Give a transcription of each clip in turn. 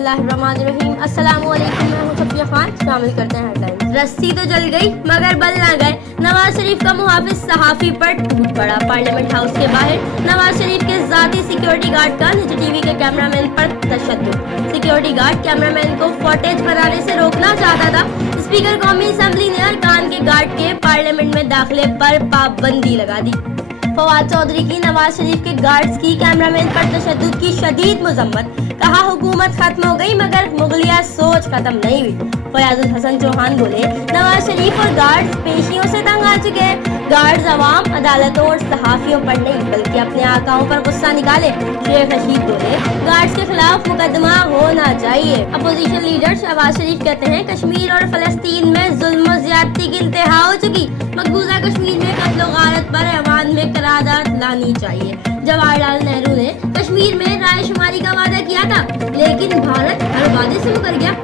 बिस्मिल्लाहिर्रहमानिर्रहीम। अस्सलाम वालेकुम, मैं हूं सफिया खान। शामिल करते हैं हेडलाइंस। रस्सी तो जल गई मगर बल ना गए, नवाज शरीफ का मुहाफिज सहाफी पर टूट पड़ा। पार्लियामेंट हाउस के बाहर नवाज शरीफ के जाती सिक्योरिटी गार्ड का निजी टीवी के कैमरामैन पर तशद्दुद। सिक्योरिटी गार्ड कैमरामैन को फुटेज बनाने से रोकना चाहता था। स्पीकर कौमी असेंबली ने अरकान के गार्ड के पार्लियामेंट में दाखिले पर पाबंदी लगा दी। फवाद चौधरी की नवाज शरीफ के गार्ड्स की कैमरामैन पर तशद्दुद की शदीद मजम्मत। कहा हुकूमत खत्म हो गई मगर मुगलिया सोच खत्म नहीं हुई। फयाजुल हसन चौहान बोले नवाज शरीफ और गार्ड्स पेशियों से तंग आ चुके हैं। गार्ड्स अवाम, अदालतों और सहाफियों पर नहीं बल्कि अपने आकाओं पर गुस्सा निकाले। शेख रशीद बोले गार्ड्स के खिलाफ मुकदमा होना चाहिए। अपोजिशन लीडर शहबाज शरीफ कहते हैं कश्मीर और फलस्तीन में जुल्म और ज्यादती की इंतहा हो चुकी। मकबूजा कश्मीर में कत्ल और गारत पर ऐवान में करारदाद लानी चाहिए। जवाहरलाल नेहरू ने कश्मीर में राय शुमारी का वादा किया था लेकिन भारत हर वादे से मुकर गया।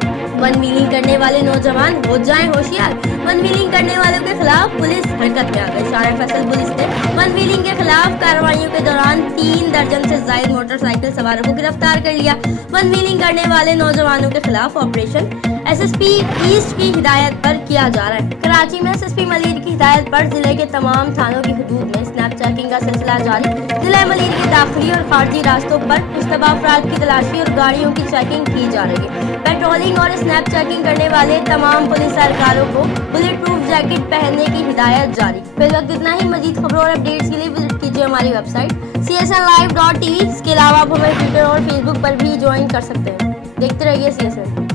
वन व्हीलिंग करने वाले नौजवान हो जाएं होशियार। वन व्हीलिंग करने वालों के खिलाफ पुलिस हरकत में आ गई। शारा फैसल पुलिस ने वन व्हीलिंग के खिलाफ कार्रवाइयों के दौरान 3 दर्जन से ज्यादा मोटरसाइकिल सवारों को गिरफ्तार कर लिया। वन व्हीलिंग करने वाले नौजवानों के खिलाफ ऑपरेशन एसएसपी ईस्ट की हिदायत पर किया जा रहा है। कराची में एसएसपी मलिर की हिदायत पर जिले के तमाम थानों की हदूद में स्नैप चेकिंग का सिलसिला जारी। जिला मलिर के दाखिली और खारजी रास्तों पर मुश्तबा अफराद की तलाशी और गाड़ियों की चेकिंग की जा रही है। पेट्रोलिंग और स्नैप चेकिंग करने वाले तमाम पुलिस एहलकारों को बुलेट प्रूफ जैकेट पहनने की हिदायत जारी। फिर वक्त इतना ही। मजीद खबरों और अपडेट्स के लिए विजिट कीजिए हमारी वेबसाइट csnlive.tv। इसके अलावा आप हमें ट्विटर और फेसबुक पर भी ज्वाइन कर सकते हैं। देखते रहिए CSN।